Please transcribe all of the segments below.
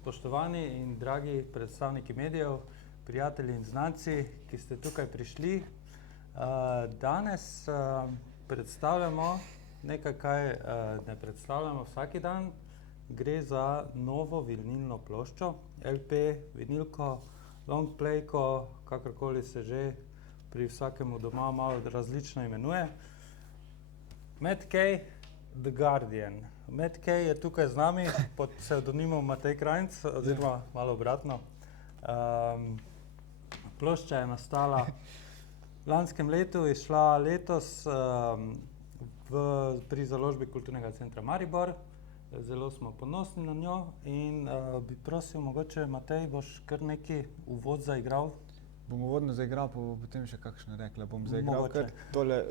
spoštovani in dragi predstavniki medijev, prijatelji in znanci, ki ste tukaj prišli. Danes predstavljamo nekaj, kaj ne predstavljamo vsaki dan. Gre za novo vinilno ploščo, LP, vinilko, longplayko, kakorkoli se že pri vsakemu doma malo različno imenuje. Matt Kay, The Guardian. Matt Kay je tukaj z nami pod psevdonimom Matej Krajnc, oziroma malo obratno. Plošča je nastala v lanskem letu, je šla letos pri založbi Kulturnega centra Maribor. Zelo smo ponosni na njo in bi prosil, mogoče Matej, boš kar neki uvod zaigral? Bom uvodno zaigral, pa bo potem še kakšno rekla. Bom zaigral kar tole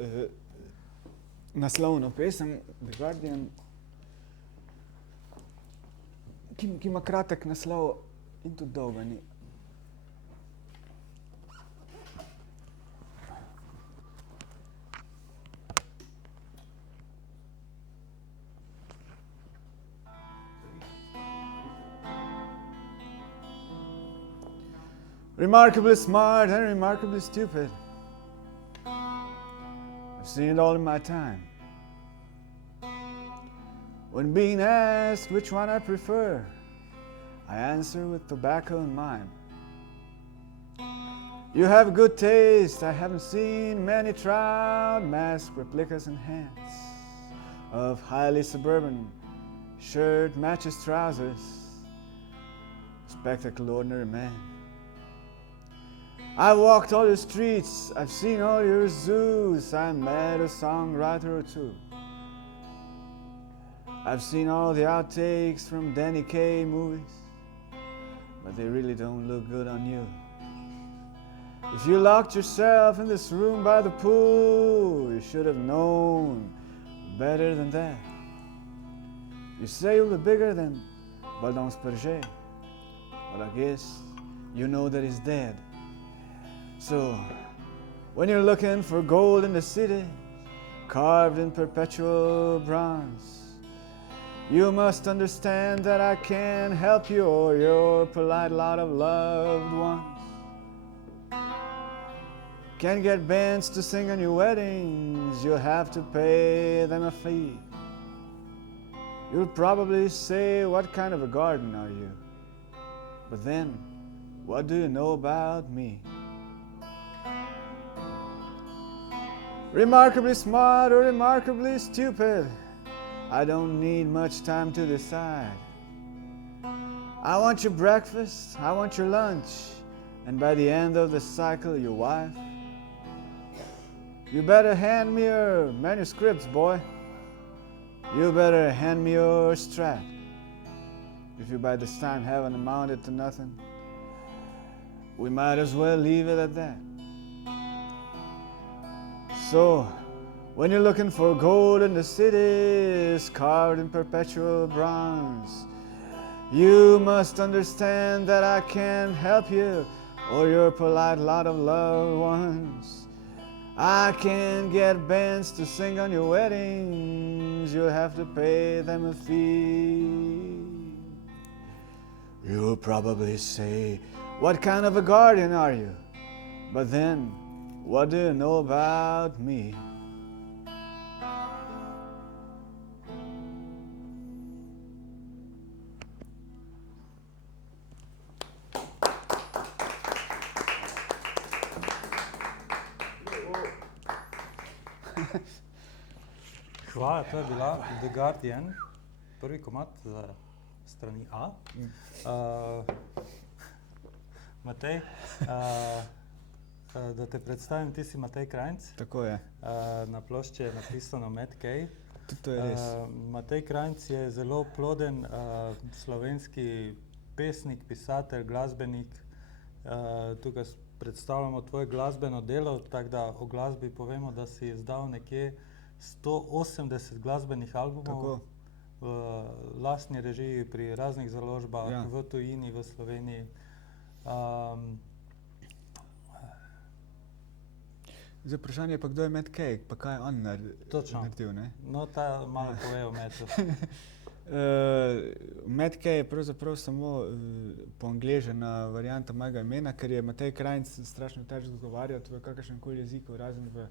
naslovno pesem, The Guardian, ki ima kratek naslov in tudi dolga ni. Remarkably smart and remarkably stupid. I've seen it all in my time. When being asked which one I prefer, I answer with tobacco in mind. You have good taste. I haven't seen many trout mask replicas in hands of highly suburban shirt matches trousers, spectacle ordinary man. I've walked all your streets, I've seen all your zoos, I met a songwriter or two. I've seen all the outtakes from Danny Kaye movies, but they really don't look good on you. If you locked yourself in this room by the pool, you should have known better than that. You say you'll be bigger than Baldon Sperger, but I guess you know that he's dead. So, when you're looking for gold in the city, carved in perpetual bronze, you must understand that I can't help you or your polite lot of loved ones. Can't get bands to sing on your weddings, you'll have to pay them a fee. You'll probably say, what kind of a garden are you? But then, what do you know about me? Remarkably smart or remarkably stupid, I don't need much time to decide. I want your breakfast, I want your lunch, and by the end of the cycle, your wife. You better hand me your manuscripts, boy. You better hand me your strat. If you by this time haven't amounted to nothing, we might as well leave it at that. So, when you're looking for gold in the cities, carved in perpetual bronze, you must understand that I can't help you or your polite lot of loved ones. I can't get bands to sing on your weddings, you'll have to pay them a fee. You'll probably say, what kind of a guardian are you? But then, what do you know about me? Hvala, to je bila The Guardian, prvi komad za strani A. Matej, da te predstavim, ti si Matej Krajnc. Tako je. Na plošči je napisano Matt Kay. To je res. Matej Krajnc je zelo ploden slovenski pesnik, pisatelj, glasbenik. Tukaj predstavljamo tvoje glasbeno delo, tako da o glasbi povemo, da si izdal nekje 180 glasbenih albumov v lastni režiji pri raznih založbah, v tujini, v Sloveniji. Zdaj vprašanje je pa, kdo je Matt Kay, pa kaj je on naredil, ne? No, ta malo pove o Mattu. Matt Kay je pravzaprav samo poangležena varianta mojega imena, ker je Matej Krajnc strašno težko izgovarjati v kakršnemkoli jeziku, razen v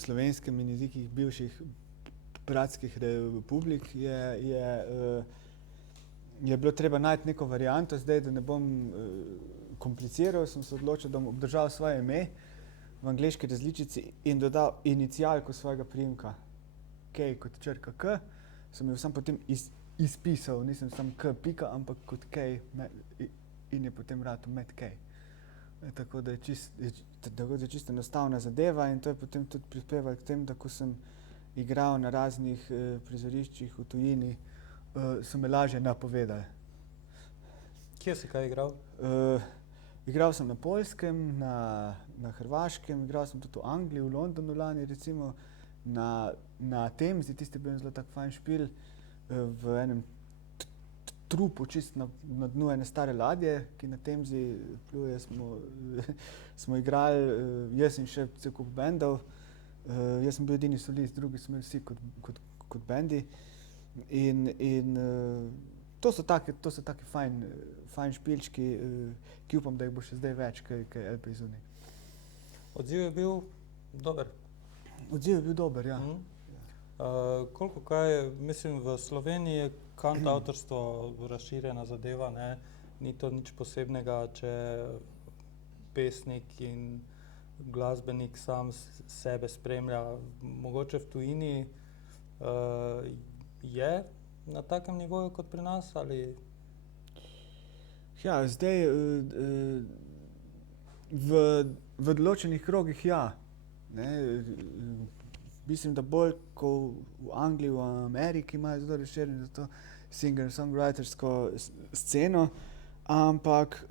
slovenskem in jezikih bivših bratskih republik, je bilo treba najti neko varianto. Zdaj, da ne bom kompliciral, sem se odločil, da bom obdržal svoje ime v angleški različici in dodal inicialko svojega priimka. K kot črka K. Sem jo sam potem izpisal, nisem sam K pika, ampak kot K in je potem ratal Matt Kay. Tako da je čisto enostavna zadeva in to je potem tudi prispevalo k tem, da ko sem igral na raznih prizoriščih v tujini, so me lažje napovedali. Kje si kaj igral? Igral sem na Poljskem, na Hrvaškem, igral sem tudi v Angliji, v Londonu lani recimo, na Temzi, tisti je bil zelo tak fajn špil, v enem trupu, čist na dnu ene stare ladje, ki na Temzi pluje, smo igrali, jaz in še cel kup bendov. Jaz sem bil edini solist, drugi smo vsi kot bendi. In to so taki fajn špilčki, ki upam, da jih bo še zdaj več, kaj je LP zunaj. Odziv je bil dober? Odziv je bil dober, ja. Koliko kaj, mislim, v Sloveniji je kantavtorstvo razširjena zadeva, ne? Ni to nič posebnega, če pesnik in glasbenik sam sebe spremlja. Mogoče v tujini je na takem nivoju kot pri nas, ali? Ja, zdaj v določenih krogih ja. Ne? Mislim, da bolj kot v Angliji, v Ameriki imajo zelo razširjeno to singer-songwritersko sceno, ampak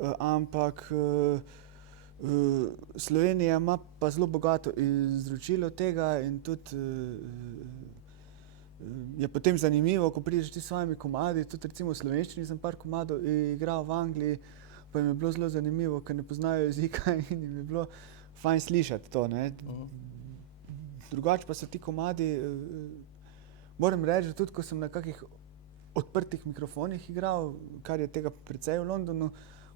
Slovenija ima pa zelo bogato izročilo tega in tudi je potem zanimivo, ko prideš ti s svojimi komadi, tudi recimo v slovenščini sem par komadov igral v Angliji, pa jim je bilo zelo zanimivo, ker ne poznajo jezika in jim je bilo fajn slišati to, ne. Drugače pa so ti komadi, moram reči, tudi ko sem na kakih odprtih mikrofonih igral, kar je tega precej v Londonu,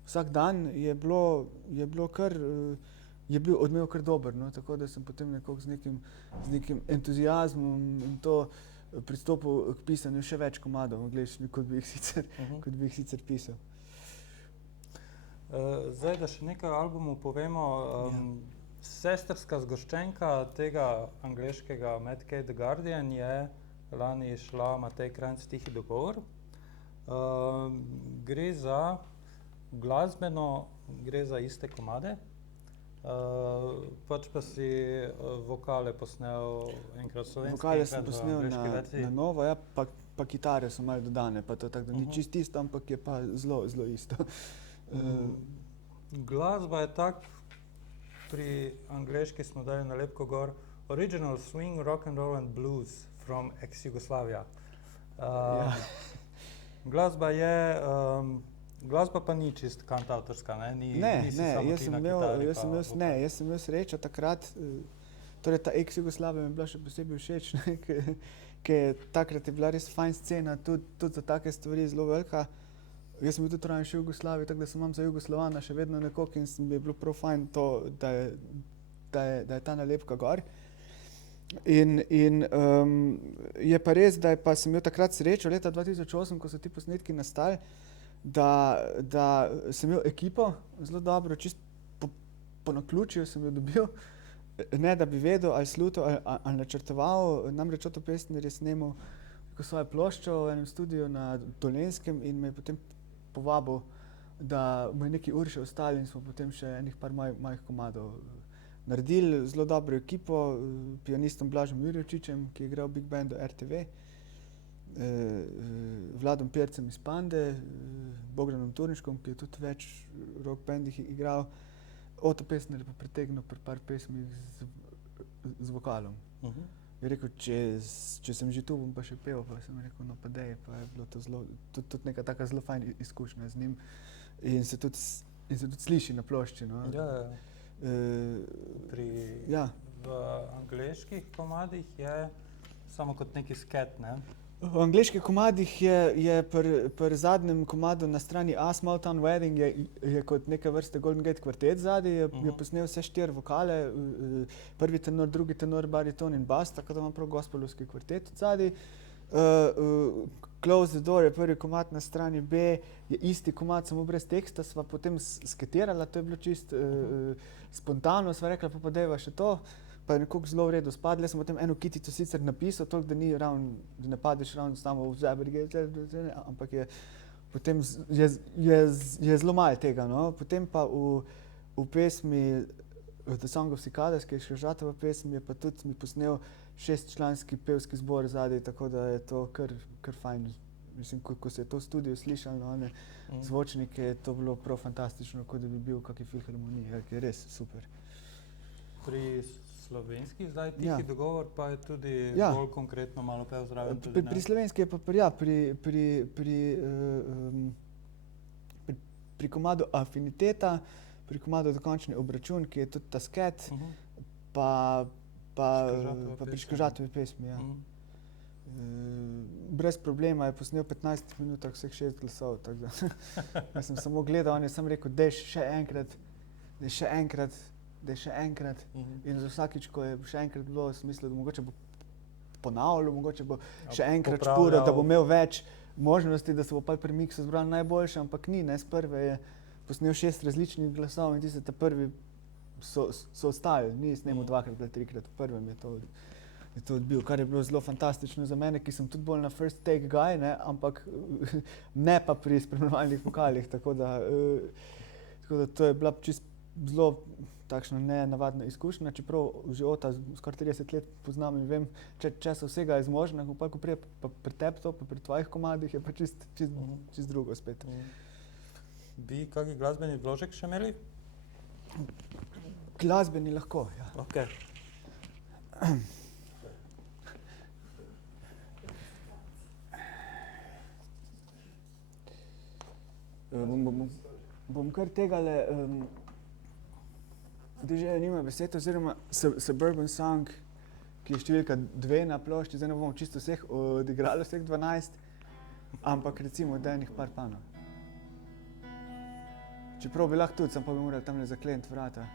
vsak dan je bil odmev kar dober, no, tako da sem potem nekako z nekim entuziazmom in to pristopil k pisanju še več komadov v angleščini, kot bi jih sicer pisal. Zdaj, da še nekaj o albumu povemo, sestrska zgoščenka tega angleškega Matt Kay The Guardian je lani šla Matej Krajnc Tihi dogovor. Gre za glasbeno, gre za iste komade, pač pa si vokale posnel enkrat slovenski, vokale sem posnel na novo, ja, pa kitare so malo dodane, pa to tako, da ni čist isto, ampak je pa zelo isto. Glasba je tak, pri angleški smo dali nalepko gor, Original Swing, Rock and Roll and Blues from ex-Jugoslavia. Glasba je, glasba pa ni čist kantavtorska, ne? Jaz sem imel srečo takrat, torej ta ex-Jugoslavia mi je bila še posebej všeč, ker takrat je bila res fajn scena, tudi za take stvari zelo velika. Jaz sem bil tudi rajen še v Jugoslaviji, tako da sem imam za Jugoslovana še vedno nekako in mi je bilo prav fajn to, da je ta nalepka gor. In je pa res, da sem imel takrat srečo leta 2008, ko so ti posnetki nastali, da sem imel ekipo zelo dobro, čist po naključju sem jo dobil, ne da bi vedel ali slutil ali načrtoval, namreč Oto Pestner je snemal svojo ploščo v enem studiu na Dolenjskem in me je potem povabil, da mu je nekaj ur še ostalo in smo potem še enih par mojih komadov naredili. Zelo dobro ekipo, pianistom Blažom Jurjevčičem, ki je igral v Big Bandu RTV, Vladom Percem iz Pande, Bogdanom Turniškom, ki je tudi več rock bandih igral, Oto Pestner je pa pritegnil par pesmi z vokalom. Je rekel, če sem že tu, bom pa še pel, pa sem rekel, no pa dej, pa je bilo to tudi neka taka zelo fajn izkušnja z njim in se tudi sliši na plošči, no. V angleških komadih je samo kot neki sket, ne? V angleških komadih je pri zadnjem komadu na strani A Small Town Wedding je kot neke vrste Golden Gate kvartet zadaj, je posnel vse 4 vokale, prvi tenor, drugi tenor, bariton in bas, tako da ima prav gospelovski kvartet zadaj. Close the Door je prvi komad na strani B, je isti komad, samo brez teksta, sva potem sketirala, to je bilo čisto spontano, sva rekla, pa dajva še to. Pa je nekako zelo v redu spadlo. Jaz sem potem eno kitico sicer napisal, toliko, da ni ravno, da ne padeš ravno samo v zabrige, ampak je potem je zelo malo tega, no. Potem pa v pesmi The Song of Cicadas, ki je Škržatova pesem, je pa tudi mi posnel 6-članski pevski zbor zadaj, tako da je to kar fajn. Mislim, ko se je to v studiu slišalo, no, one zvočnike, je to bilo prav fantastično, kot da bi bil v kakšni filharmoniji, ki je res super. Pri slovenski zdaj Tihi dogovor pa je tudi bolj konkretno malo pel zraven tudi, ne? Pri slovenski je pa pri komadu Afiniteta, pri komadu Dokončni obračun, ki je tudi ta sket, pa pri Škržatovi pesmi, ja. Brez problema je posnel v 15 minutah vseh 6 glasov, tako da jaz sem samo gledal, on je samo rekel, daj še enkrat, daj še enkrat, daj še enkrat. In za vsakič, ko je še enkrat bilo, sem mislil, da mogoče bo ponavljal, mogoče bo še enkrat špural, da bo imel več možnosti, da se bo pa pri miksu zbral najboljše, ampak ni, ne, s prve je posnel 6 različnih glasov in tiste prvi so ostali, ni snemal 2-krat ali 3-krat, v prvem je to odbil, kar je bilo zelo fantastično za mene, ki sem tudi bolj na first take guy, ne, ampak ne pa pri spremljevalnih vokalih, tako da to je bila čisto zelo takšna nenavadna izkušnja, čeprav že Ota skoraj 30 let poznam in vem, česa vsega je zmožna, ko prije pa pri tebi to, pa pri tvojih komadih je pa čist drugo spet. Bi kakšen glasbeni vložek še imeli? Glasbeni lahko, ja. Okay. Bom kar tegale DJ nima besed, oziroma Suburban Song, ki je številka 2 na plošči, zdaj ne bomo čisto vseh odigrali, vseh 12, ampak recimo daj enih par panov. Čeprav bi lahko tudi, pa bi morali tamle zakleniti vrata.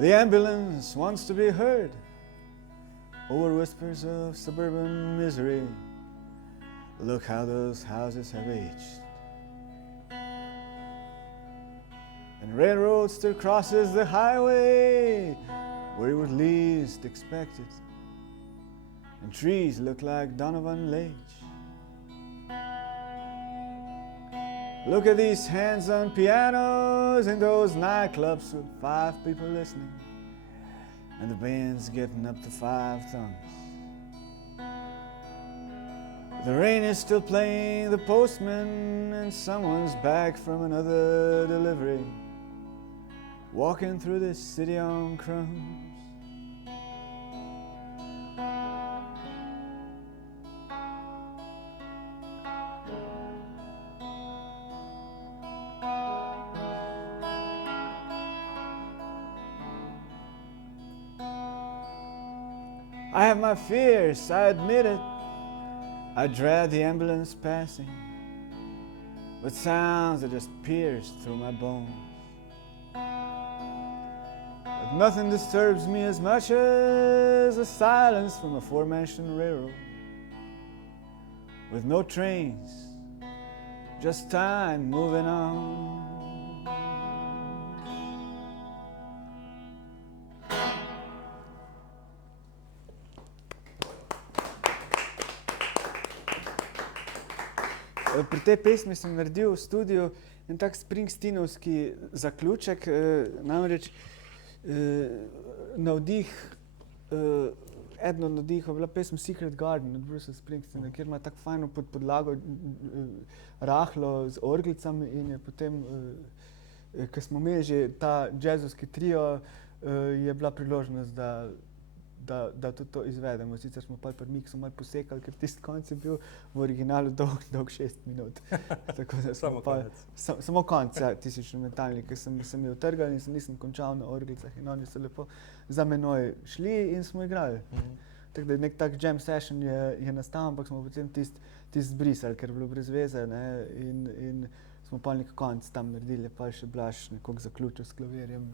The ambulance wants to be heard over whispers of suburban misery. Look how those houses have aged. And railroad still crosses the highway where you would least expect it. And trees look like Donovan Lake. Look at these hands on pianos in those nightclubs with 5 people listening. And the band's getting up to 5 thumbs. The rain is still playing the postman, and someone's back from another delivery, walking through this city on crumbs. I have my fears, I admit it. I dread the ambulance passing with sounds that just pierce through my bones. But nothing disturbs me as much as the silence from a aforementioned railroad, with no trains, just time moving on. Pri tej pesmi sem naredil v studiu en tak Springsteenovski zaključek, namreč navdih, eden od navdihov je bila pesem Secret Garden od Brucea Springsteena, kjer ima tako fajno podlago, rahlo z orglicami in je potem, ko smo imeli že ta jazzovski trio, je bila priložnost, da tudi to izvedemo. Sicer smo pa pri miksu malo posekali, ker tisti konc je bil v originalu dolg 6 minut. Tako da Samo konec. Samo konc, ja, tisti instrumentalni, ki sem jo utrgal in nisem končal na orglicah in oni so lepo za menoj šli in smo igrali. Tako da nek tak jam session je nastal, ampak smo potem tisti zbrisali, ker je bilo brez veze, ne, in smo pa nek konc tam naredili, pa še Blaž nekako zaključil s klavirjem,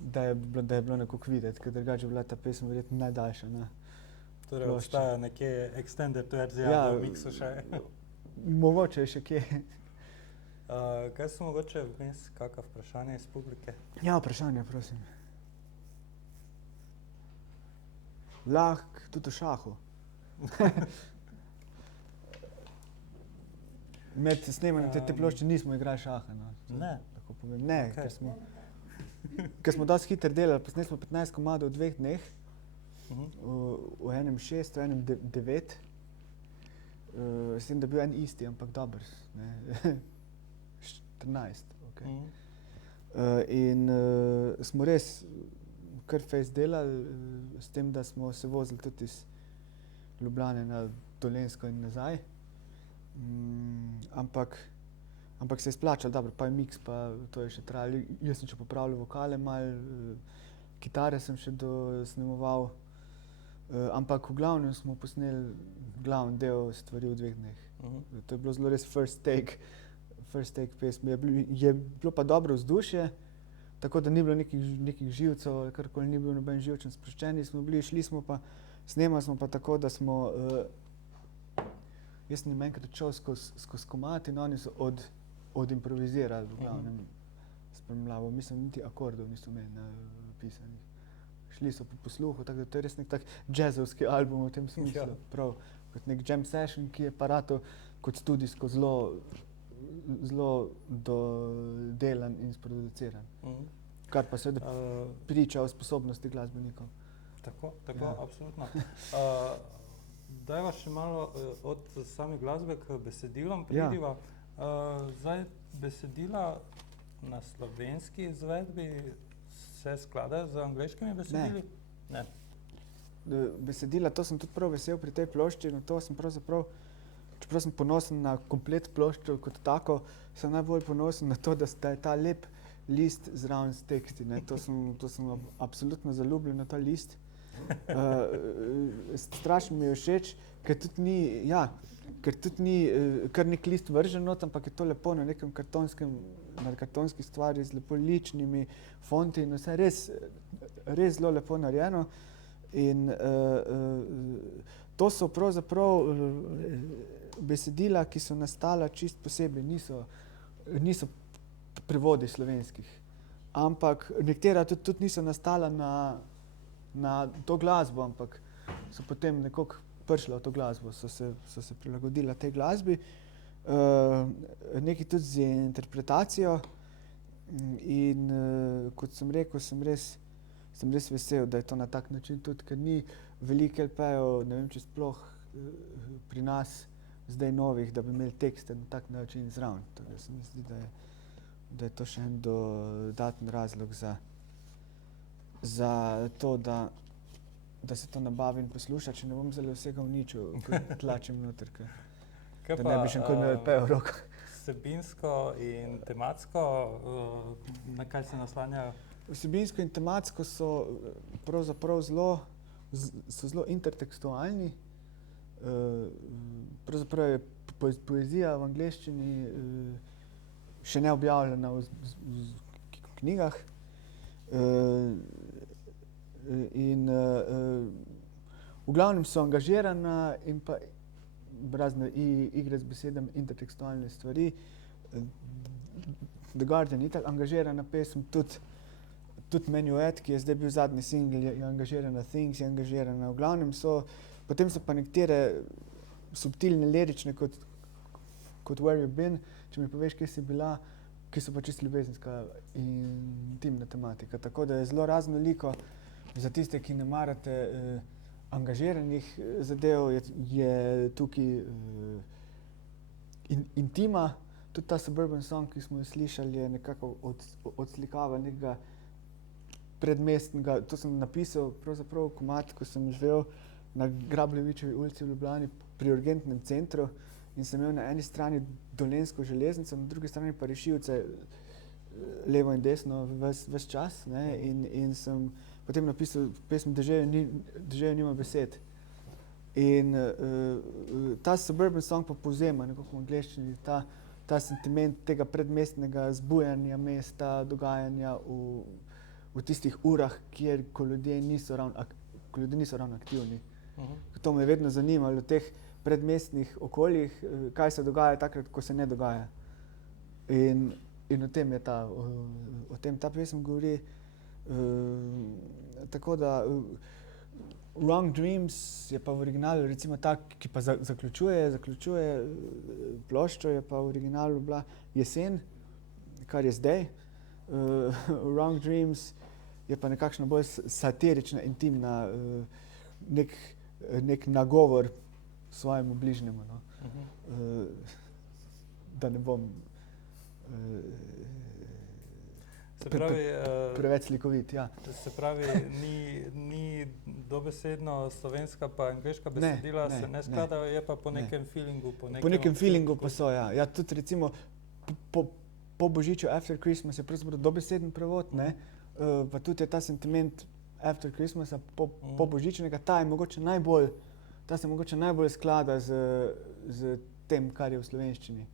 da je bilo nekako videti, ker drugače je bila ta pesem verjetno najdaljša na Torej obstaja nekje extended verzija v miksu še? Mogoče še kje. Kaj so mogoče vmes kakšna vprašanja iz publike? Ja, vprašanja, prosim. Lahko tudi o šahu. Med snemanjem te plošče nismo igrali šaha. No. Ne? Tako povem. Ne, Okay. ker smo dosti hitro delali, posneli smo 15 komadov v 2 dneh, v enem 6, v enem 9. S tem, da je bil en isti, ampak dober. 14. Okay. In smo res kar fejst delali, s tem, da smo se vozili tudi iz Ljubljane na Dolenjsko in nazaj. Ampak se je splačalo, dobro, pa je miks, pa to je še trajalo. Jaz sem še popravljal vokale malo, kitare sem še dosnemoval, ampak v glavnem smo posneli glavni del stvari v 2 dneh. To je bilo zelo res first take pesmi. Je bilo pa dobro vzdušje, tako da ni bilo nekih živcev, karkoli ni bil noben živčen, sproščeni smo bili, snemali smo pa tako, da smo jaz sem jim enkrat odšel skozi komad in oni so odimprovizirali v glavnem spremljavo. Mislim, niti akordov niso imeli napisanih. Šli so po posluhu, tako da to je res nek tak jazzovski album v tem smislu. Prav, kot nek jam session, ki je pa rato kot studijsko zelo dodelan in sproduciran. Kar pa seveda priča o sposobnosti glasbenikov. Tako, ja. Absolutno. Dajva še malo od same glasbe k besedilom pridiva. Zdaj, besedila na slovenski izvedbi se skladajo z angleškimi besedili? Ne. Besedila, to sem tudi prav vesel pri tej plošči, na to sem pravzaprav, čeprav sem ponosen na komplet ploščo kot tako, sem najbolj ponosen na to, da je ta lep list zraven s teksti. To sem absolutno zaljubljen na ta list. Strašno mi je všeč, ker tudi ni kar nek list vržen not, ampak je to lepo na nekem kartonski stvari z lepo ličnimi fonti in vse res zelo lepo narejeno. In to so pravzaprav besedila, ki so nastala čist posebej, niso prevodi slovenskih, ampak nekatera tudi niso nastala na to glasbo, ampak so potem nekako prišla v to glasbo, so se prilagodila tej glasbi. Nekaj tudi z interpretacijo in kot sem rekel, sem res vesel, da je to na tak način tudi, ker ni veliko LP-jev, ne vem, če sploh pri nas zdaj novih, da bi imeli tekste na tak način zraven. Tako se mi zdi, da je to še en dodaten razlog za to, da se to nabavi in posluša, če ne bom zelo vsega uničil, ko tlačim noter, da ne bi še nikoli imel LP v rokah. Vsebinsko in tematsko, na kaj se naslanjajo? Vsebinsko in tematsko so pravzaprav zelo intertekstualni. Pravzaprav je poezija v angleščini še ne objavljena v knjigah. In v glavnem so angažirana in pa razne igre z besedami, intertekstualne stvari. The Guardian je tako angažirana pesem, tudi Menuet, ki je zdaj bil zadnji singl, je angažirana, Things je angažirana. V glavnem potem so pa nekatere subtilne, lirične kot Where You Been, če mi poveš, kje si bila, ki so pa čisto ljubezenska in intimna tematika. Tako da je zelo raznoliko. Za tiste, ki ne marate angažiranih zadev, je tukaj intima. Tudi ta Suburban Song, ki smo jo slišali, je nekako odslikava nekega predmestnega, to sem napisal pravzaprav komad, ko sem živel na Grabljevičevi ulici v Ljubljani pri urgentnem centru in sem imel na eni strani Dolenjsko železnico, na drugi strani pa rešilce levo in desno ves čas, ne, in sem potem napisal pesem Dežejo nima besed. In ta Suburban Song pa povzema nekako v angleščini ta sentiment tega predmestnega zbujanja mesta, dogajanja v tistih urah, ko ljudje niso ravno aktivni. To me je vedno zanimalo v teh predmestnih okoljih, kaj se dogaja takrat, ko se ne dogaja. In o tem je o tem ta pesem govori. Tako da Wrong Dreams je pa v originalu recimo tak, ki pa zaključuje ploščo, je pa v originalu bila Jesen, kar je zdaj. Wrong Dreams je pa nekakšna bolj satirična, intimna, nek nagovor svojemu bližnjemu, no. Da ne bom preveč slikovit, ja. Se pravi, ni dobesedno slovenska pa angleška besedila, se ne skladajo, je pa po nekem feelingu. Po nekem feelingu pa so, ja. Ja, tudi recimo po Božiču After Christmas je pravzaprav dobeseden prevod, ne. Pa tudi je ta sentiment After Christmasa po Božičnega, ta se mogoče najbolj sklada z tem, kar je v slovenščini.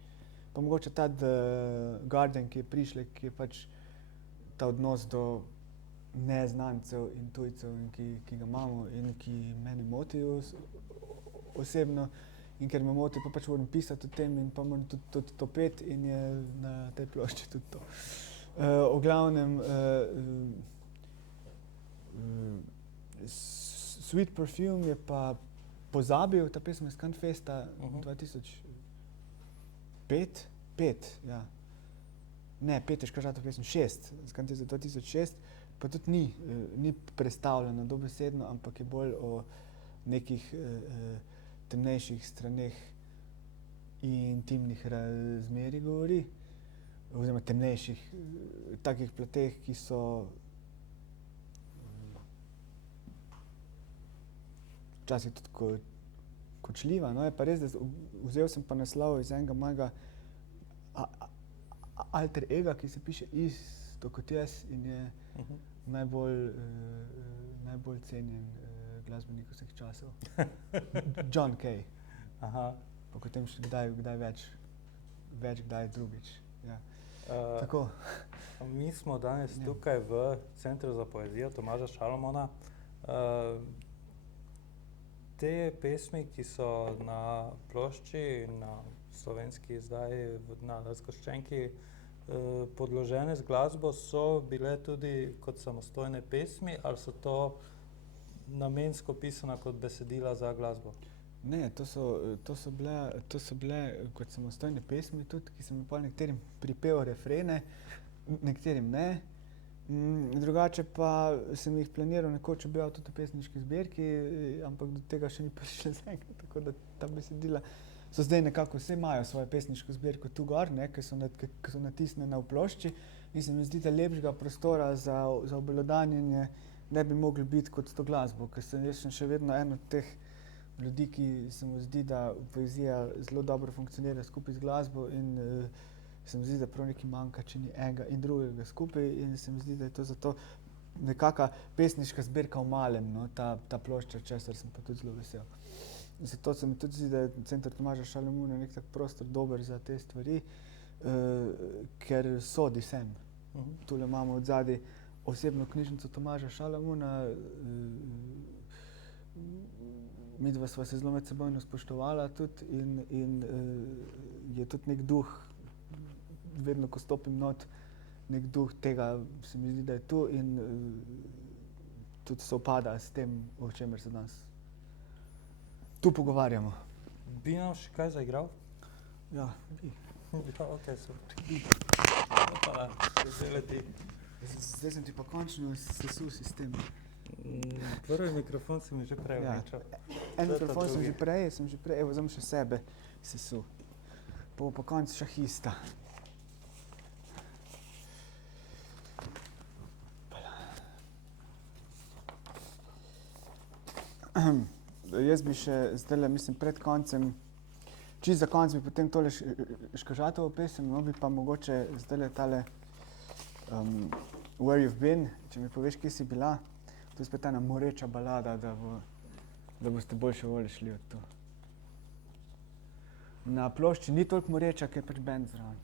Pa mogoče ta The Garden, ki je prišlek, ki je pač ta odnos do neznancev in tujcev, ki ga imamo in ki mene motijo osebno. In ker me moti, pa pač moram pisati o tem in pa moram tudi to peti in je na tej plošči tudi to. O glavnem, Sweet Perfume je pa pozabil, ta pesem je s Canfesta 2005, ja. Ne, 5 je škoržato pesem, 6, z Canfesta 2006, pa tudi ni predstavljena dobesedno, ampak je bolj o nekih temnejših straneh in intimnih razmerij govori, oziroma temnejših, takih plateh, ki so včasih tudi kočljiva. No, je pa res, da vzel sem pa naslov iz enega mojega alter ega, ki se piše isto kot jaz in je najbolj cenjen glasbenik vseh časov. John Kay. Aha. Pa potem še kdaj več, kdaj drugič. Ja. Tako. Mi smo danes tukaj v Centru za poezijo Tomaža Šalomona. Te pesmi, ki so na plošči, na slovenski izdaji, na Razkoščenki podložene z glasbo, so bile tudi kot samostojne pesmi ali so to namensko pisana kot besedila za glasbo? Ne, to so bile kot samostojne pesmi tudi, ki sem pa nekaterim pripel refrene, nekaterim ne. Drugače pa sem jih planiral nekoč objaviti tudi v pesniški zbirki, ampak do tega še ni prišlo zaenkrat, tako da ta besedila so zdaj nekako, vse imajo svojo pesniško zbirko tu gor, ne, ki so natisnjena v plošči in se mi zdi, da lepšega prostora za obelodanjenje ne bi mogli biti kot to glasbo, ker jaz sem še vedno en od teh ljudi, ki se mu zdi, da poezija zelo dobro funkcionira skupaj z glasbo in se mi zdi, da prav nekaj manjka, če ni enega in drugega skupaj in se mi zdi, da je to zato nekaka pesniška zbirka v malem, no, ta plošča, česar sem pa tudi zelo vesel. Zato se mi tudi zdi, da je Center Tomaža Šalamuna nek tak prostor dober za te stvari, ker sodi sem. Tule imamo odzadaj osebno knjižnico Tomaža Šalamuna, midva sva se zelo medsebojno spoštovala tudi in je tudi nek duh, vedno ko stopim not, nek duh tega se mi zdi, da je tu in tudi sovpada s tem, o čemer se danes tu pogovarjamo. Bi nam še kaj zaigral? Ja, bi. Ja, okej, super. Hvala, ti. Zdaj sem ti pa končno sesul sistem. Prvi mikrofon sem že prej vrečal. En mikrofon sem že prej, evo, zdaj še sebe sesul. Pa konc šahista. Jaz bi še zdajle, mislim, pred koncem, čisto za konc bi potem tole Škožatovo pesem, no bi pa mogoče zdajle tale Where You've Been, če mi poveš, kje si bila. To je spet ena moreča balada, da boste boljše volje šli od to. Na plošči ni toliko moreča, ker je pač band zraven.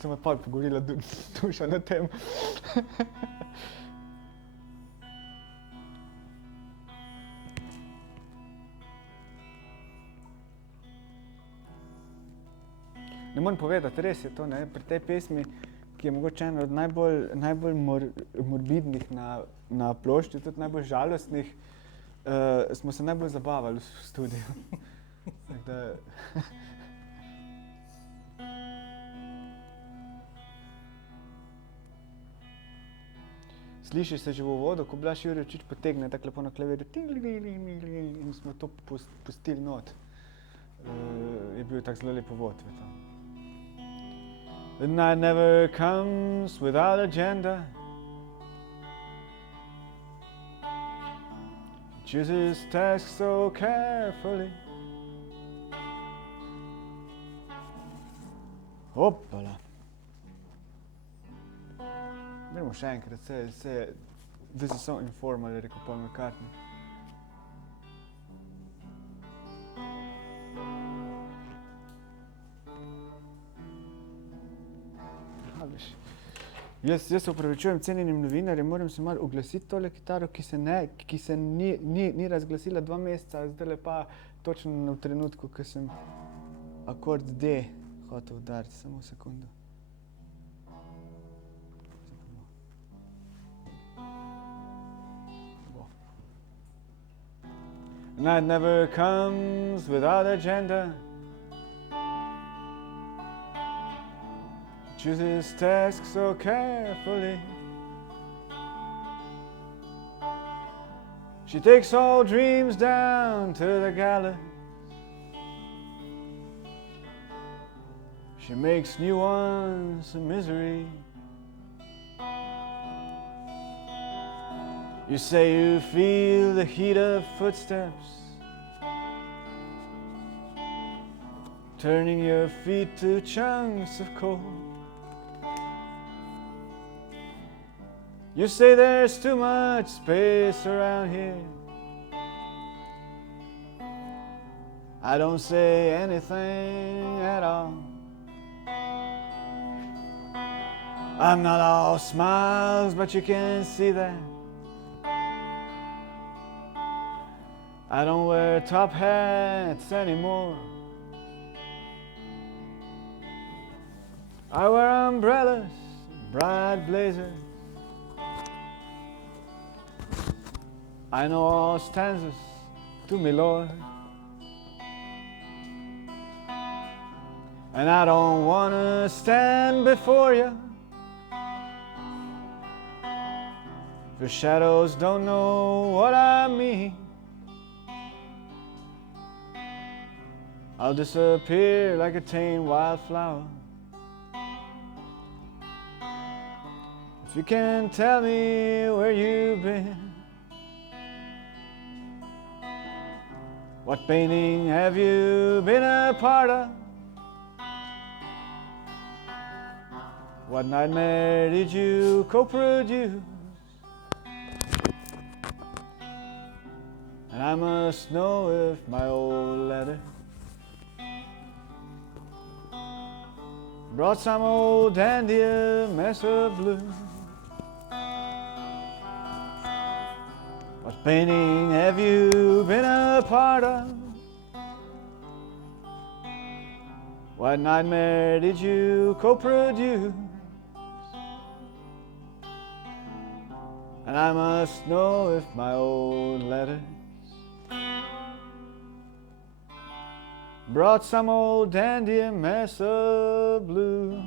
Se me pa pogovorila Duša na tem. Ne moram povedati, res je to, ne, pri tej pesmi, ki je mogoče ena od najbolj morbidnih na plošči, tudi najbolj žalostnih, smo se najbolj zabavali v studiu. Slišiš se že v uvodu, ko Blaž Jurjevičič potegne tako lepo na klavirju in smo to pustili not. Je bil tak zelo lep uvod v to. The night never comes without agenda. Chooses tasks so carefully. Hoppala. Gremo še enkrat, this is so informal, je rekel Paul McCartney. Jaz se opravičujem cenjenim novinarjem, moram se malo oglasiti tole kitaro, ki se ni razglasila 2 meseca, zdajle pa točno v trenutku, ko sem akord D hotel udariti, samo sekundo. Night never comes without agenda. Chooses tasks so carefully. She takes all dreams down to the gallows. She makes new ones a misery. You say you feel the heat of footsteps, turning your feet to chunks of coal. You say there's too much space around here. I don't say anything at all. I'm not all smiles, but you can see that. I don't wear top hats anymore. I wear umbrellas, bright blazers. I know all stanzas to me, Lord. And I don't want to stand before you. For shadows don't know what I mean. I'll disappear like a tame wildflower. If you can tell me where you've been. What painting have you been a part of? What nightmare did you co-produce? And I must know if my old letter brought some old dandy a mess of blue. What painting have you been a part of? What nightmare did you co-produce? And I must know if my old letters brought some old dandy a mess of blues.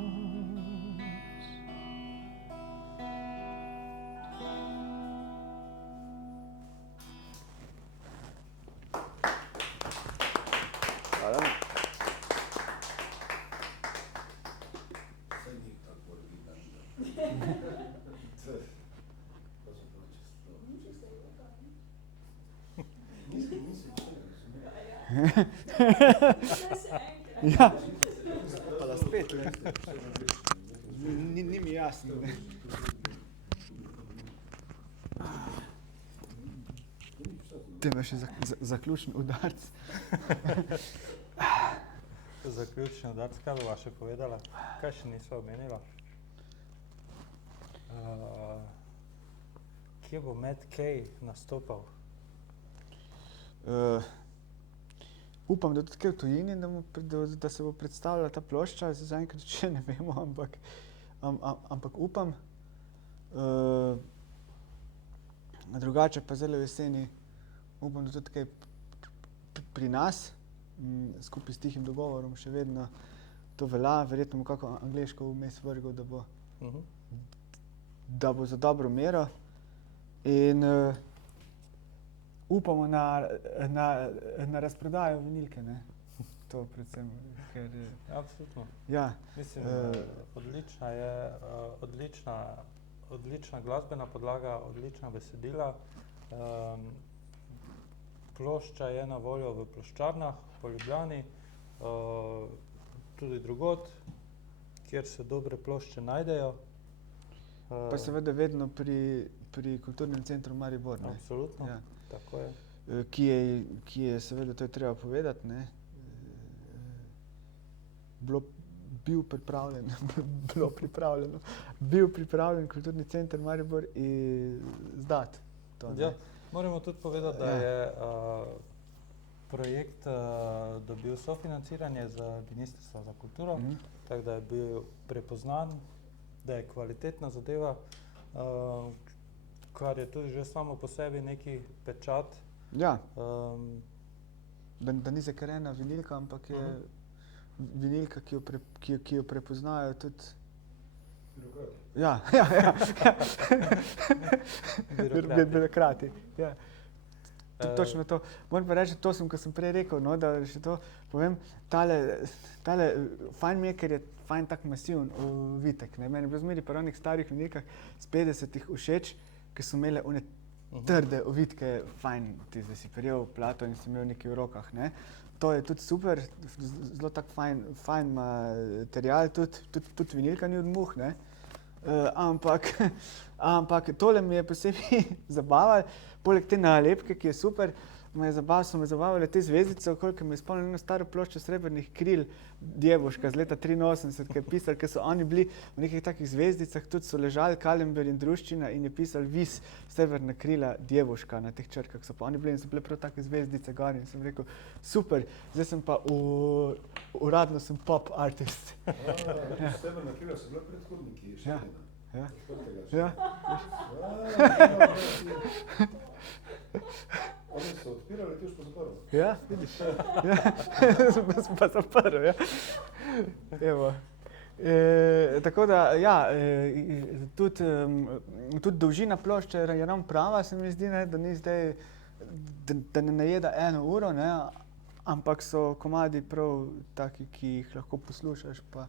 Ja. Pa da spet, ne. Ni mi jasno, ne. Te imaš še zaključen udarc. Zaključni udarc, kaj bova še povedala? Kaj še nisva omenila? Kje bo Matt Kay nastopal? Upam, da tudi kaj v tujini, da se bo predstavljala ta plošča, zaenkrat še ne vemo, ampak upam. Drugače pa zdaj v jeseni upam, da tudi kaj pri nas, skupaj s Tihim dogovorom še vedno to velja, verjetno bo kako angleško vmes vrgel, da bo za dobro mero in upamo na razprodajo vinilke, ne. To predvsem, ker... Absolutno. Ja. Mislim, odlična je, odlična glasbena podlaga, odlična besedila. Plošča je na voljo v ploščarnah po Ljubljani, tudi drugod, kjer se dobre plošče najdejo. Pa seveda vedno pri Kulturnem centru Maribor, ne. Absolutno, ja. Tako je. Ki je seveda, to je treba povedati, ne, bil pripravljen Kulturni center Maribor izdati to, ne. Ja, moramo tudi povedati, da je projekt dobil sofinanciranje z Ministrstva za kulturo, tako da je bil prepoznan, da je kvalitetna zadeva, kar je tudi že samo po sebi neki pečat. Ja, da ni zakarena vinilka, ampak je vinilka, ki jo prepoznajo tudi... Birokrati. Ja. Točno to. Moram pa reči, to ko sem prej rekel, no, da še to povem, tale fajn mi je, ker je fajn tak masiven vitek, ne. Meni je bilo zmeri pri onih starih vinilkah z 50-ih všeč, ki so imele one trde ovitke, fajn, ti zdaj si prijel plato in si imel nekaj v rokah, ne. To je tudi super, zelo tak fajn material, tudi vinilka ni od muh, ne. Ampak tole mi je posebej zabavalo, poleg te nalepke, ki je super, so me zabavale te zvezdice, koliko mi je spomnil eno staro ploščo Srebrnih kril Djevuška z leta 83, ki je pisal, ker so oni bili v nekih takih zvezdicah, tudi so ležali Kalember in Druščina in je pisal vis Srebrna krila Djevuška na teh črkah, so pa oni bili in so bile prav take zvezdice gor in sem rekel, super, zdaj sem pa uradno sem pop artist. Srebrna krila so bile predhodniki Šenina. Ja. Oni so odpirali, ti už pa zaprl. Ja, vidiš. Sem pa zaprl, ja. Evo. Tako da, ja, tudi dolžina plošče je ravno prava, se mi zdi, ne, da ni zdaj, da ne najeda 1 uro, ne, ampak so komadi prav taki, ki jih lahko poslušaš, pa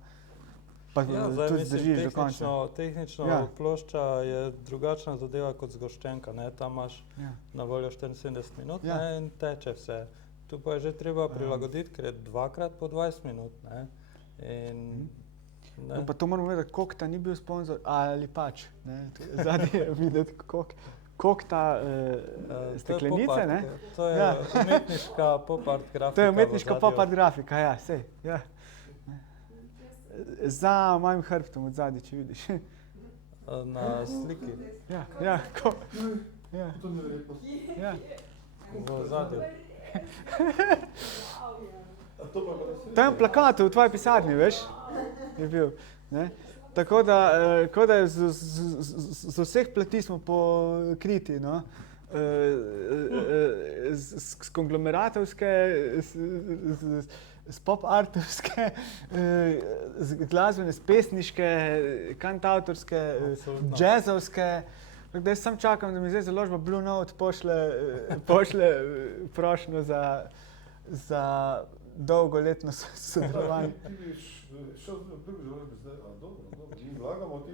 tudi zdržiš do konca. Tehnično plošča je drugačna zadeva kot zgoščenka, ne, tam imaš na voljo 74 minut, ne, in teče vse. Tu pa je že treba prilagoditi, ker je 2x po 20 minut, ne, in... No, pa to moramo vedeti, Kokta ni bil sponzor ali pač, ne, zadnji je videti, Kokta steklenice, ne. To je umetniška pop-art grafika. To je umetniška pop-art grafika, ja, sej, ja. Za mojim hrbtom od zadnji, če vidiš. Na sliki. Ja. To je neverjetno. Ja. V zadju. To je plakat v tvoji pisarni, veš, je bil, ne. Tako da z vseh plati smo pokriti, no. Z konglomeratovske, z pop-artovske, z glasbene, z pesniške, kantautorske, džezovske. Tako da jaz sam čakam, da mi zdaj založba Blue Note pošle prošnjo za dolgoletno sodelovanje. Ti bi šel drugi založbi zdaj, dobro, mi vlagamo, ti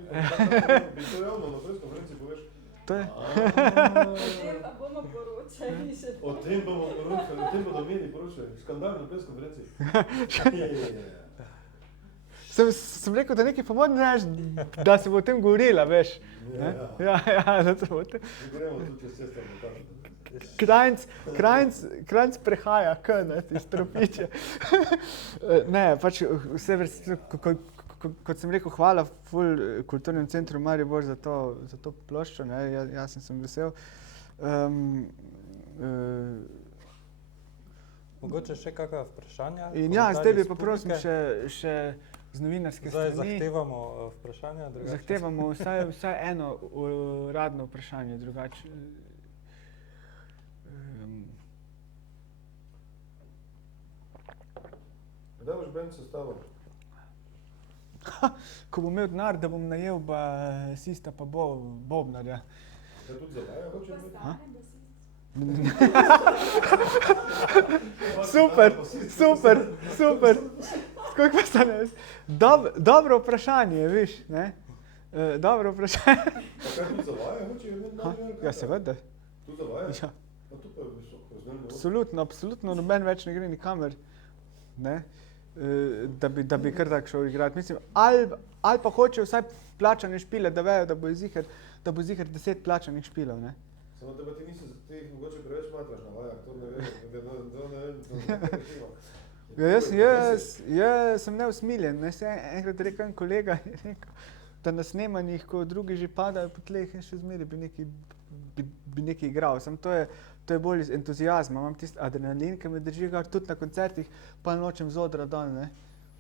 bi to javno na press konferenci poveš, To je. Potem pa bomo poročali še. O tem bomo poročali, o tem bodo mediji poročali. Skandal na preskonferenci. Sem rekel, da nekaj pomodneš, da se bo o tem govorila, veš. Ne? Ja, da se bo o tem. Gremo tudi čez cesto na tam. Kranjc prehaja k, ne, iz Tropiče. Ne, pač vse vrste, kot sem rekel, hvala ful Kulturnemu centru Maribor za to ploščo, ne, jaz sem vesel. Mogoče še kakva vprašanja? In ja, zdaj bi pa prosim še z novinarske Zdaj strani. zahtevamo vprašanja, drugače. Zahtevamo vsaj eno uradno vprašanje, drugače. Kdaj boš band sestavil? Ko bom imel denar, da bom najel basista pa bobnarja. Da tudi zavaja hoče imeti? Super. Koliko pa stane? Dobro vprašanje, viš, ne? Dobro vprašanje. Pa kaj tudi zavaja hoče imeti? Ja, seveda. Tudi zavaja? Ja. Pa tu pa je visoko, Absolutno, noben več ne gre nikamer, ne? Da bi kar tako šel igrati. Mislim, ali pa hoče vsaj plačane špile, da vejo, da bo ziher 10 plačanih špilov, ne? Samo da pa ti jih mogoče preveč matraš na vajah, to ne vem, Jaz sem neusmiljen, ne, enkrat je rekel en kolega, da na snemanjih, ko drugi že padajo po tleh in še zmeraj bi nekaj igral. Samo to je bolj iz entuzijazma, imam tisti adrenalin, ki me drži gor, tudi na koncertih, pa nočem z odra dol, ne.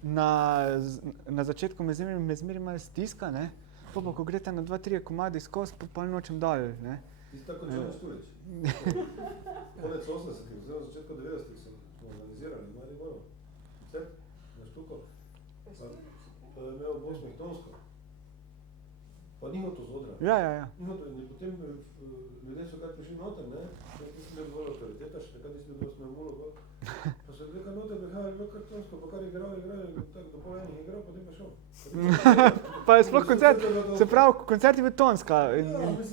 Na začetku me zmeraj malo stiska, ne, pa ko gre ta na 2-3 komadi skozi, pa nočem dol, ne. Ti si tako kot Jonas Sturič. Konec 80-ih, oziroma začetku 90-ih smo organizirali v Mariboru. Koncert na Štuko. Pa je imel 8 tonsko. Pa ni hotel z odra. Ja. In potem ljudje so kar prišli noter, ne? Nisi imel dovolj avtoriteta, še nekaj nisi imel dovolj mulo. Pa so ljudje kar noter prihajali, kar tonsko, pa kar igral, tako do pol enih igral, potem pa šel. Pa je sploh koncert, se pravi, koncert je bil tonska in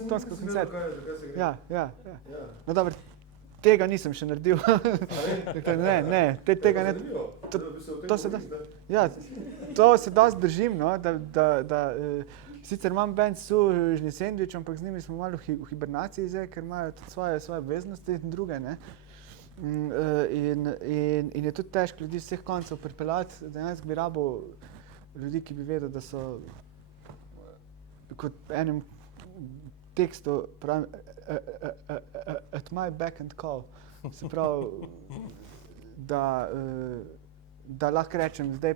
tonska Nisem koncert. vedel, zakaj se gre. Ja. Ja. No dobro, tega nisem še naredil. Ne, tega ne. To se da. Ja, to se dosti držim, no, da sicer imam band Sužnji sendvič, ampak z njimi smo malo v hibernaciji zdaj, ker imajo tudi svoje obveznosti in druge, ne. In je tudi težko ljudi z vseh koncev pripeljati, dejansko bi rabil ljudi, ki bi vedel, da so kot enem tekstu pravim at my beck and call. Se pravi, da lahko rečem, zdaj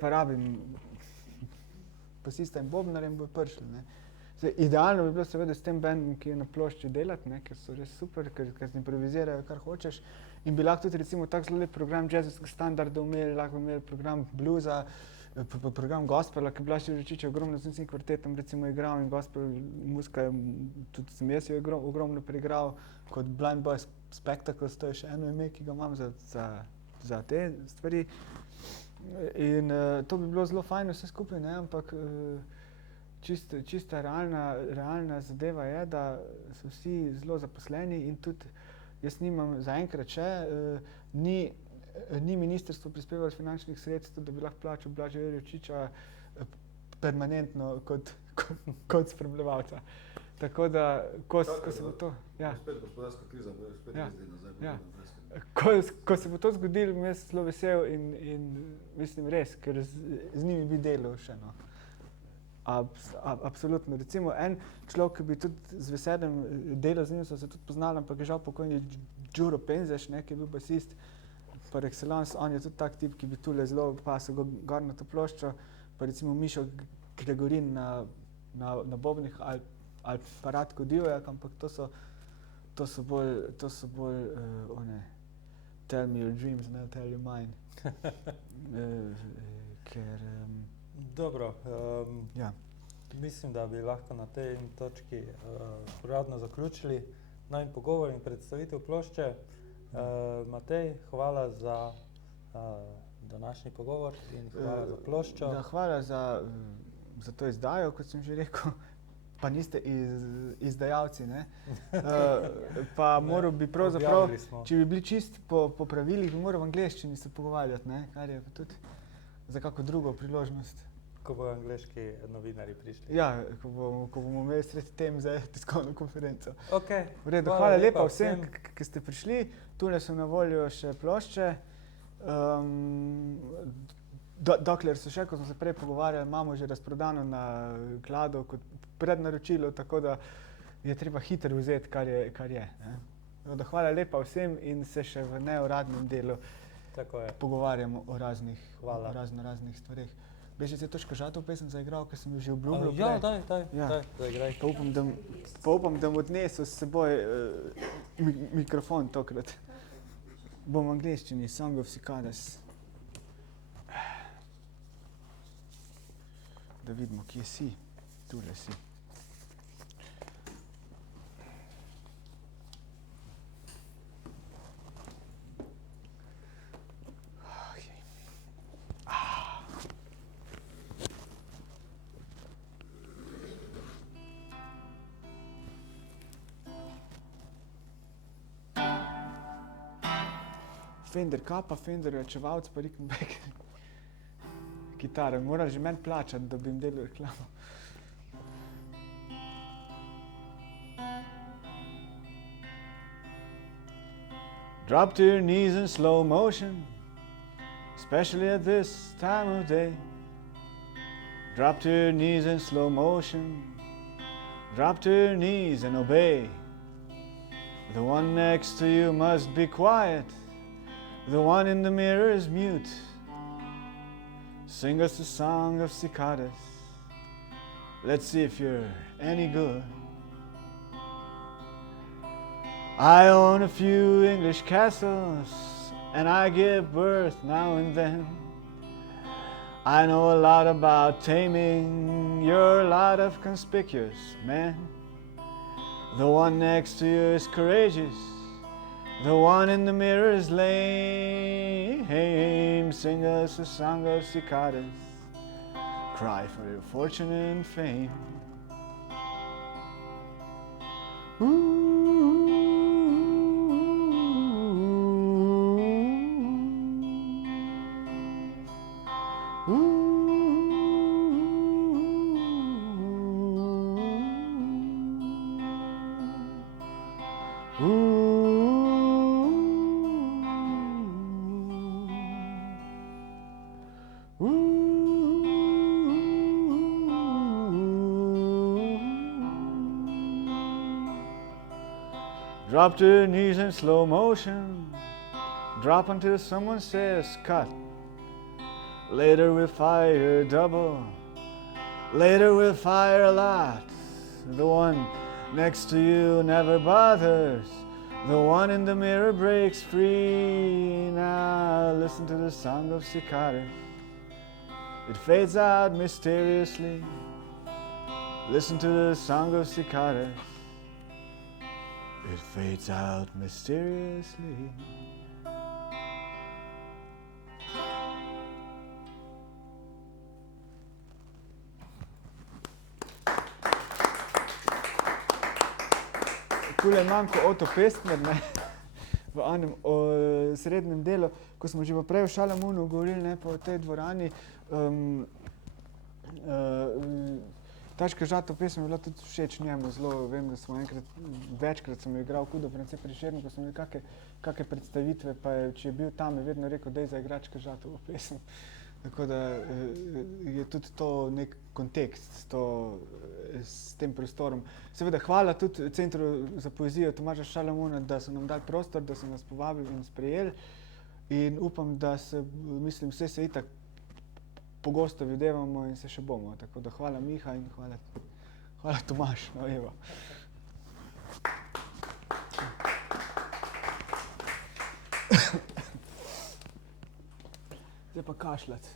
pa rabim basista in bobnarjem bojo prišli, ne. Zdaj, idealno bi bilo seveda s tem bandom, ki je na plošči delati, ne, ker so res super, ker improvizirajo kar hočeš in bi lahko tudi recimo tak zelo lep program jazzovskih standardov imeli, lahko bi imeli program bluza, program gospela, ki je Blaž Jurečič ogromno z njim kvartetom recimo igral in gospel muzika je, tudi sem jaz jo ogromno preigral, kot Blind Boy Spectacles, to je še eno ime, ki ga imam za te stvari. In to bi bilo zelo fajn vse skupaj, ne, ampak čista realna zadeva je, da so vsi zelo zaposleni in tudi jaz nimam zaenkrat še, ni ministrstvo prispevalo finančnih sredstev, da bi lahko plačal Blaža Jurečiča permanentno kot spremljevalca. Tako da, ko se bo to... Ja. Spet gospodarska kriza, bo spet izdelna zdaj. Ja. Ko se bo to zgodilo, bom jaz zelo vesel in mislim res, ker z njimi bi delal še, no. Absolutno. Recimo en človek, ki bi tudi z veseljem delal z njim, so se tudi poznali, ampak je žal pokojni Đuro Penzeš, ne, ki je bil basist par excellence, on je tudi tak tip, ki bi tule zelo pasel gor na to ploščo, pa recimo Mišo Gregorin na bobnih ali pa Radko Divjak, ampak to so bolj one tell me your dreams and I'll tell you mine. Ker... Dobro, ja. Mislim, da bi lahko na tej točki uradno zaključili najin pogovor in predstavitev plošče. Matej, hvala za današnji pogovor in hvala za ploščo. Ja, hvala za to izdajo, kot sem že rekel. pa niste izdajalci, ne? Pa moral bi pravzaprav, Objavili smo. če bi bili čist po pravilih, bi moral v angleščini se pogovarjati, ne? Kar je pa tudi za kako drugo priložnost. Ko bodo angleški novinarji prišli. Ja, ko bomo imeli sredi tem za tiskovno konferenco. Ok, V redu, hvala lepa vsem, ki ste prišli. Tule so na voljo še plošče. Dokler so še, ko smo se prej pogovarjali, imamo že razprodano na Kladu kot prednaročilo, tako da je treba hitro vzeti, kar je. Ne? Da, hvala lepa vsem in se še v neuradnem delu Tako je. pogovarjamo o raznih stvareh. Beži se to Škožatov pesem zaigral, ker sem jo že obljubljal. Ja, daj, Ja. zaigraj. Pa upam, da bom odnesel s seboj mikrofon tokrat. Bom v angleščini, Song of Cicadas. Da vidimo, kje si. Tule si. Fender Kappa, Fender Rečevalc, pa Rickenbacker. Kitara, morali že meni plačati, da bi jim delal reklamo. Drop to your knees in slow motion, especially at this time of day. Drop to your knees in slow motion, drop to your knees and obey. The one next to you must be quiet. The one in the mirror is mute. Sing us a song of cicadas. Let's see if you're any good. I own a few English castles, and I give birth now and then. I know a lot about taming your lot of conspicuous men. The one next to you is courageous. The one in the mirror is lame. Sing us a song of cicadas. Cry for your fortune and fame. Drop to your knees in slow motion. Drop until someone says cut. Later we'll fire double. Later we'll fire a lot. The one next to you never bothers. The one in the mirror breaks free. Now listen to the song of cicadas. It fades out mysteriously. Listen to the song of cicadas. It fades out mysteriously. Tule imam kot Otto Pestner, ne, v enem srednjem delu, ko smo že prej v Šalamunu govorili, ne, po tej dvorani. Ta Škožatov pesem je bila tudi všeč njemu zelo. Vem, da smo večkrat sem jo igral Hudo France Prešeren, ko smo imeli kake predstavitve, pa je, če je bil tam, je vedno rekel, daj zaigrati Škožatovo pesem. Tako da je tudi to nek kontekst s tem prostorom. Seveda hvala tudi Centru za poezijo Tomaža Šalamuna, da so nam dali prostor, da so nas povabili in sprejeli. In upam, da se, mislim, vse se itak pogosto videvamo in se še bomo. Tako da hvala Miha in hvala Tomaž. No, evo. Zdaj pa kašljati.